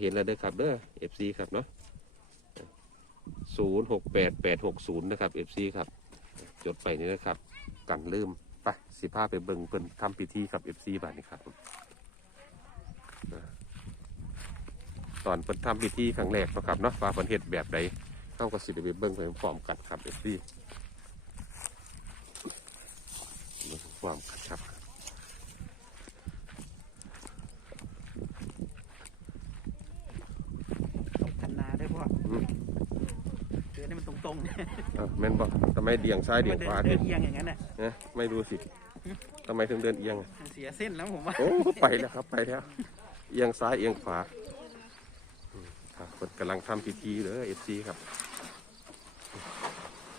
เห็นแล้วเด้อครับเด้อ FC ครับเนาะศูนย์หกแปดแปดหกศูนย์นะครับ FC ครับ จดไปนี่นะครับ กันลืมไปสิพาไปเบิ่งเพิ่นทำพิธีครับ FC บาดนี้ครับตอนเพิ่นทำพิธีครั้งแรกนะครับเนาะว่าเพิ่นเฮ็ดแบบใดเข้าก็สิได้ไปเบิ่งไปพร้อมกันครับ FC เบิ่งพร้อมกันครับ ขันนาได้พ่อ อืม เดินให้มันตรงๆ อะ แม่นบ่ทำไมเดียงซ้ายเดียงเดิขวาเดิเดินนเอียงอย่างนั้นน่ะนะไม่ดูสิทำไมถึงเดินเอียงอะเสียเส้นแล้วผมว่าโอ้ไปแล้วครับไปแล้วเอียงซ้ายเอียงขวาอืมครับคนกำลังทำพิธีเลยเอฟซีครับ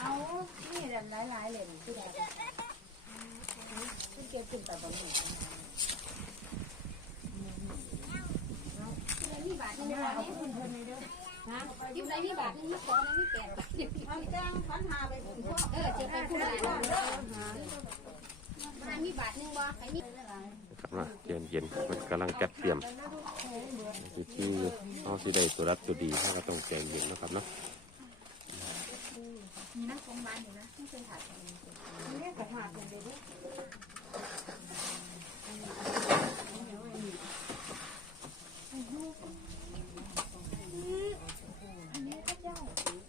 เอานี่แบบหลายๆเลยที่ใดคุณเก็บขึ้นไปบนนี้มีบาทนึงได้เอาคุณเพิ่นเลยเด้อฮะยิ้มได้มีบาทนึงมีขอนึงมีแปดบาทเอาจ้างพันหาไปคุณพ่อเออจะไปคุณหลานเด้อมันมีบาทนึงบ่ใครมีครับว่าเย็นเย็นมันกำลังจัดเตรียมพิธีเอาสิได้ตัวรัดตัวดีถ้าก็ต้องใจเย็นนะครับเนาะมีนักสมบัติอยู่นะไม่เคยขาดกันเรียกกระถางเลยเด้อ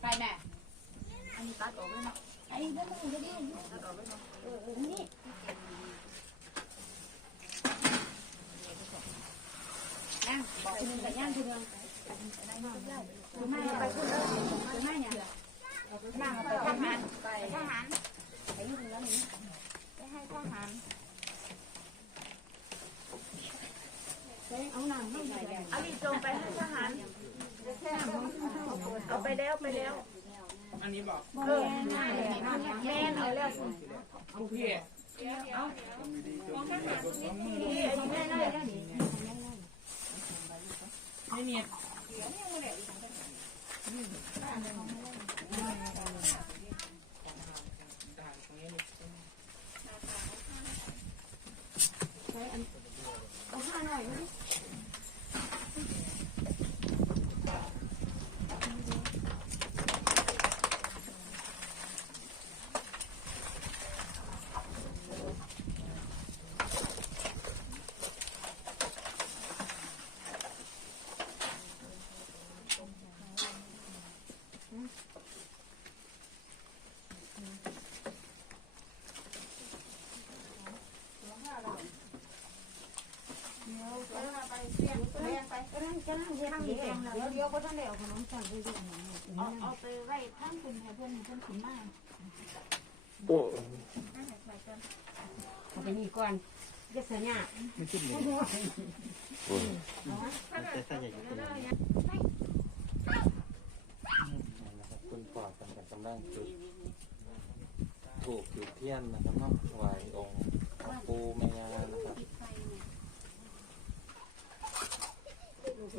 ไปแม่ อันนี้ตัดออกเลยเนาะไอ้เด้อมึงจะได้ตัดออกเลยเนาะเออเออนี่อะบอกคุณกับย่างคุณยังคุณแม่ไปคุณเลยคุณแม่เนี่ยนั่งไปทหารไปทหารไปยุ่งแล้วนี่ไปให้ทหาร เอาหนังไม่ใหญ่เอาอีกจงไปให้ทหารเอาไปแล้วไปแล้ว อันนี้บอกเออแม่เอาแล้วลูกพี่นี่อันนี้แม่ได้แล้วไม่เนีย นเอาห้าหน่อยนะ เดี๋ยวเดี๋ยวก็ต้องแล้วขนมสั่งไปด้วยเอาเอาไปไว้ข้างคุณให้เพื่อนเพื่อนขึ้นมาโอ้เอาไปนี่ก่อนเดี๋ยวเสียหน้าไม่ขึ้นเลยโอ้ยแต่ใส่ใหญ่อยู่ตรงนี้คุณปอดกันกำลังจุดถูกจุดเทียนนะครับเนาะถวายองค์พ่อปู่แม่ย่านะครับ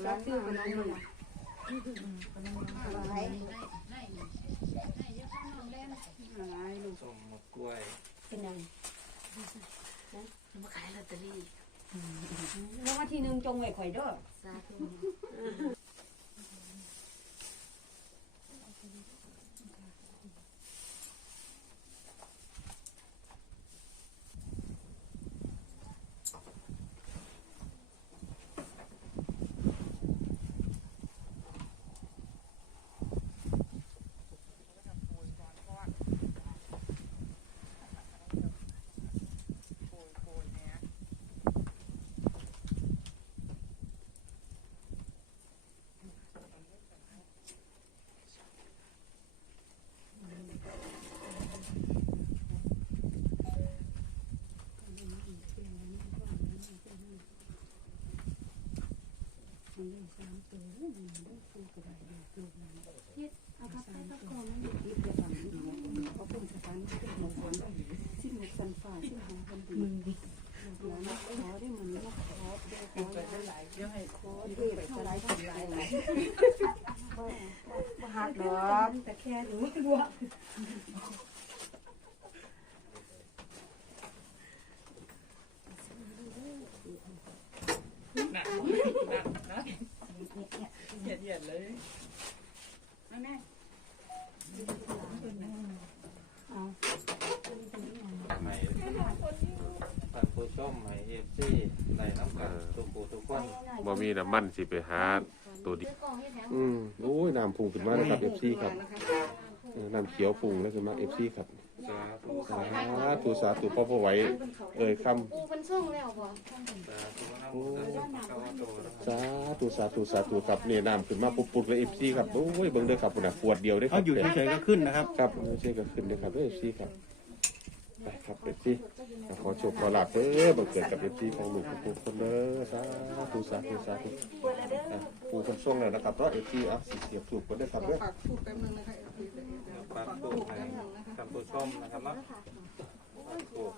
ร้านซื้อขนมมันอะไรอะไรลูกสมมะกล้วยเป็นยังมาขายลอตเตอรี่แล้ววันที่หนึ่งจงไว้ข่อยเด้อสาธุ เอาครับไปกับก่อนนั่นอยู่ที่ประจำที่หัวผมเขาเป็นสถานที่หมกฝนสิ้นหมกสันฝ่าสิ้นหางคนดีมึงดิแล้วนะขอได้มือนว่าขอได้ขอได้เดี๋ยวให้ขอได้ไปสลายทำลายหลาหักหรอแต่แค่รู้ว่าหนักหนักนะ เหยียดเหยียดเลย แม่แม่ ให้ท่านผู้ชมให้เอฟซีได้น้ำกันทุกผู้ทุกคน บ่มีน้ำมันสิไปหาตัวดีซื้อกล่องให้แถมอืมโอ้ยน้ำพุงขึ้นมาแล้วครับ FC ครับเออน้ำเขียวพุงแล้วขึ้นมา FC ครับสาธุสาธุสาธุพ่อพ่อไหวเอ่ยคปูเป็นช่วงแล้วบ่สาธุนะโมตัสสะภะคะวะโตอะระหะโตำสาธุสาธุสาธุครับนี่น้ำขึ้นมาปุดๆเลย FC ครับโอ้ยเบิ่งเด้อครับพุ่นน่ะขวดเดียวเด้อคเขารับอยู่เฉยๆก็ขึ้นนะครับ ครับไม่ใช่ก็ขึ้นเด้อครับเด้อ FC ครับไป ครับ FC ขอโชคขอลาภเด้อบังเกิดกับ FC ของลูกทุกคนเด้อสาธุสาธุสาธุอะปู่คนส่งแล้วนะครับเนาะ FC อะสิเสียบถูกกันเด้อครับเด้อ ฝากพูดแป๊บนึงนะคะปักตุกให้ท่านผู้ชมนะครับเนาะปักตุก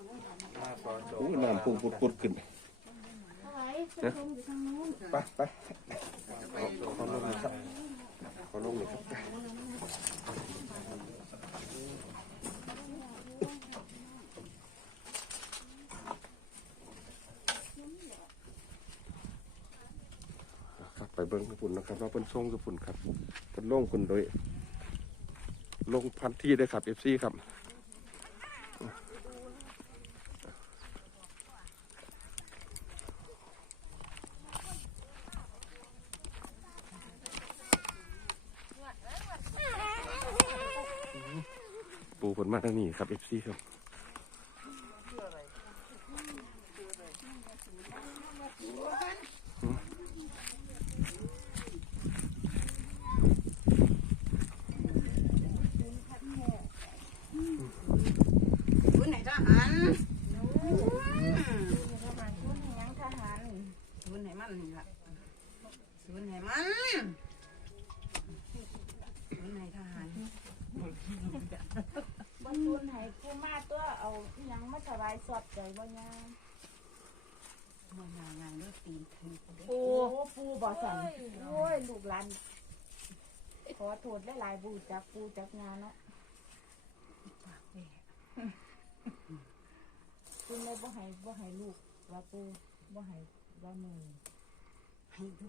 มาโอ้ยน้ำพุงปุดๆขึ้นเอาไว้จะชมอยู่ทางนู้น ไปไปขอลงเลยครับขอลงเลยครับครับไป เบิ้งญี่ปุ่นนะครับว่าเป็นทรงญี่ปุ่นครับเป็นล่งคุณโดย ลงพันที่ได้ครับเอฟซีครับปูผลมาทางนี้ครับเอฟซีครับ คุณไหนทหาร คุณยังทหาร คุณไหนมันนี่ล่ะคุณไหนมันคุณไหนทหาร บนทุนให้ผู้มาตัวเอาอิหยังมาสบายสอดใจบ่ยัง มันงานงานเลือก ตีนถึงปูปูบ่สั่นโอ้ยลูกหลานขอโทษได้หลายๆบูจักปูจักงานเนาะคุณเลยบ่ให้บ่ให้ลูกว่าปูบ่ให้ว่ามือให้ดู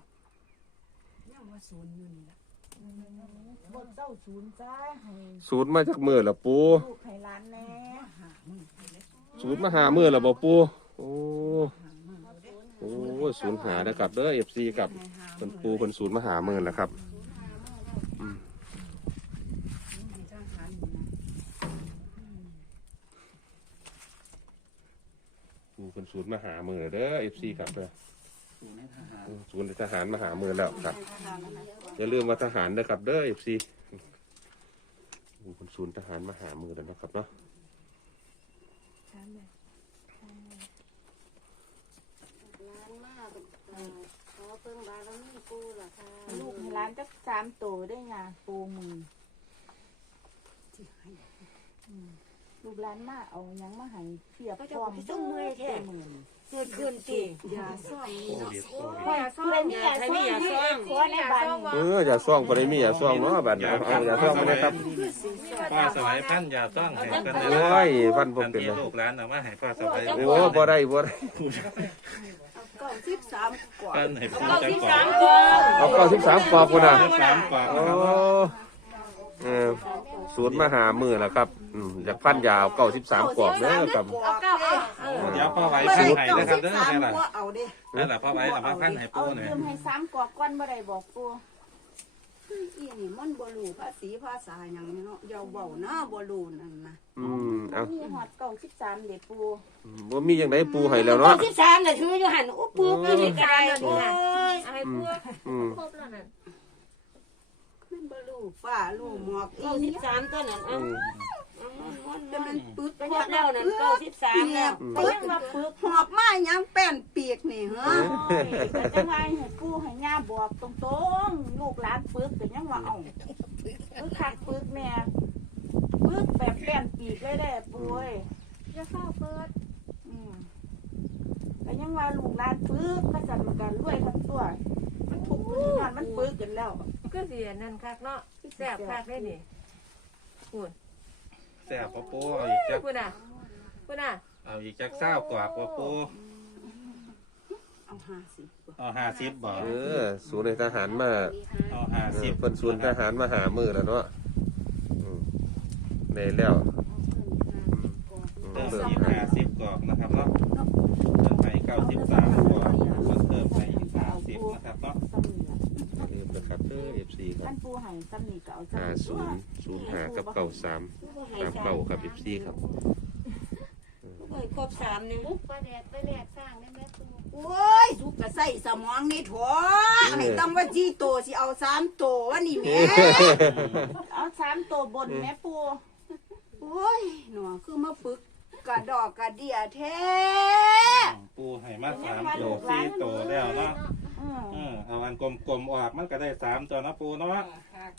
ยังว่าศูนย์อยู่นี่ล่ะบดเจ้าศูนย์จ้าให้ศูนย์มาจากมือละปูลูกให้หลานแหน่หามือศูนย์มาหามือละบ่ปูโอ้ หามือเด้โอ้ศูนย์หานะครับเด้อเอฟซีครับเป็นปูเป็นศูนย์มาหามือแล้วครับปูเป็นศูนย์มาหามือเด้อเอฟซีครับเด้อศูนทหารศูนย์ทหารมหามือแล้วครับอย่าลืมว่าทหารนะครับเด้อเอฟซีปูเป็นศูนย์ทหารมาหามือแล้วนะครับเนาะ ล้างมากขอเพิ่งบารมีปู ล่ะค่ะลูกให้หลานจักสามตัวได้ไงปูมือที่ให้ลูกหลานมาเอาหยังมาให้เทียบก็จะพร้อมไปจุ้งมือแท้มือเกิดขึ้นตียาซ่อมโควิดโควิดพ่อผู้ใดมียาซ่องให้ขอในบ้านนี่เอออย่าซ่องบ่ได้มีอย่าซ่องเนาะบัดเอาเอาอย่าซ่องมาเลยครับ พ่อสมัยพันยาต้องให้เพิ่นได้โอ้ยพันบ่ทันเป็นทีเลย ลูกหลานเอามาให้พ่อสมัยโอ้บ่ได้บ่ได้เก้า สิบสามกว่าเพิ่นให้ปูจักกอกเอาเก้าสิบสามกว่าพุ่นน่ะ สามกอกโอ้นะครับเออศูนย์มาหามือแล้วครับอืมอยากพันยาวเก้าสิบสามกว่าเด้อครับ เอาเก้าเอา เออเดี๋ยวพ่อไว้พันให้เก้านะครับสิบเด้อสามนั่นแหละกว่าเอาเด้นั่นแหละพ่อไว้เอามาพันให้เอาปูหน่อย ยืมให้สามกอกก้อนบ่ได้บอกปู อีนี่มันบ่รู้ภาษีภาษาหยังเนาะอย่าเว้านะบ่รู้นั่นนะอืมเอามีหอดเก้าสิบสามเด็ปูบ่มีอย่างไดปูให้แล้วเนาะสิบสามน่ะถืออยู่หั่นอุปูอยู่นี่ก็ได้โอ้ยเอาให้ปูอืมครบแล้วนั่นมันบ่รู้ฟ้ารู้หมอกอีเก้าสินี่บสามตัวนั่นอืเอาม แต่มันปึ๊ดก็ยับแล้วนั่นเก้าสิบสามแล้วอืมก็ยังมาปึกหอบมายังแป้นเปียกนี่เหรอก็จะให้ให้ปูให้ย่าบอกตรงๆลูกหลานปึ๊กก็ยังว่าเอาปึ๊กคักปึกแม่ปึ๊กแบบแป้นปีกเลยแหละปูเอ้ยจะเข้าเปิดอืมก็ยังว่าลูกหลานปึ๊กก็สั่นมันกันรวยทั้งตัว มันถูกมันนอนมันปึ๊กกันแล้วก็เสียนั่นคักเนาะแสบคักได้นี่คุณ แซ่บพ่อปูเอาอีกจักคุณอะคุณอะเอาอีกจักเศร้ากว่าพ่อปูเเอาห้าสิบเอาห้าสิบบ่เออศูนย์ในทหารมาเอาห้าเอสิอบเพิ่นศูนย์ทหารมาหามือแล้วเนาะอืมได้แล้วเติมอีกห้าสิบกรอกนะครับเนาะเติมไปเก้าสิบสามกรอกก็เติมไปอีกห้าสิบนะครับเนาะซ้ำ นี่ล่ะลืมนะครับเออ FC ครับท่านปูให้ซ้ำนี่ก็เอาห้าซ้ำศูนย์ศูนย์ห้ากับเก้าสามสามเก้าครับ FC ครับเอ้ยครบสามนี่มุกปลาแดดไปแลกสร้างได้ไหมคุณโอ้ยสุกกะใส่สมองนี่ถั่วนี่ต้องว่าจีโตวสิเอาสามโตววะนี่แม่เอาสามโตวบนแม่ปูโอ้ยหนอคือมาฝึกกระดอกกระเดียแท้ ปูให้มาสามโตสี่โตแล้วเนาะ อืมเออเอาอันกลมๆออกมันก็ได้สามตัวนะปูเนาะ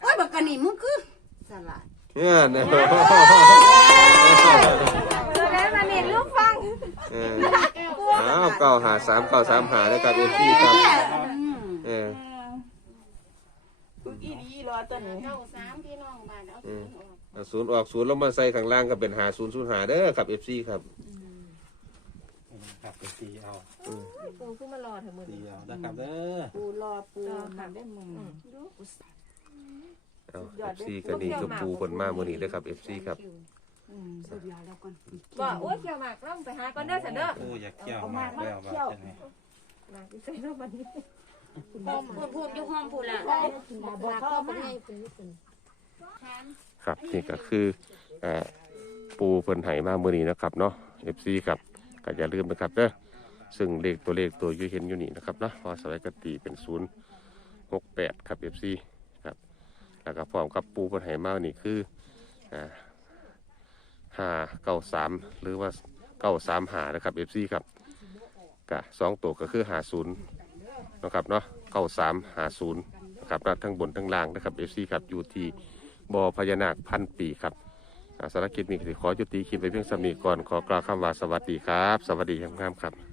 โอ้ยบักกะนี่มึงคือสลัดเนี่ยนะแสดงว่านี่ลูกฟังเอออ้าวเก้าหาสามเก้าสามหาแล้วครับ FC ครับอืมเออฝึกอีดีรอตัวนี้เก้าสามพี่น้องบ้านเอาศูนย์ออกเอาศูนย์ออกศูนย์แล้วมาใส่ข้างล่างก็เป็นหาศูนย์ศูนย์หาเด้อครับ FC ครับ ครับไปตีเอาปูขึ้นมารอเถอะมือตีนี้เอานะครับเด้อปูรอปูมันได้มึงเอา FC ก็นี่คือปูคนมากมื้อนี้เด้อครับ FC ครับ อืมสุดยอดแล้วก่อนบ่โอ้ยเขียวหมากล่องไปหาก่อนเด้อสันเด้อปูอยากเกี่ยวมากแล้วว่าจะไงหมากใส่เด้อบัดนี้พูดพูดอยู่ห้องพูดละบอกพ่อมาครับนี่ก็คือเอ่อปูเพิ่นไหมามื้อนี้นะครับเนาะ FC ครับ ก็อย่าลืมนะครับเด้อซึ่งเลขตัวเลขตัวยูเห็นอยู่นี่นะครับเนะพอสไลด์กตีเป็น068ครับ FC ครับแล้วก็พร้อมกับปูเพิ่นไหมานี่คืออ่า593หรือว่า935นะครับ FC ครับก็สองตัวก็คือ50นย์นะครับเนาะ9350นะครับนะทั้งบนทั้งล่างนะครับ FC ครับอยู่ที่บอพญานาคพันปีครับ สารกิจมีขอจุติคิมไปเพียงสมีก่อนขอกล่าวคำว่าสวัสดีครับ สวัสดีงามๆครับ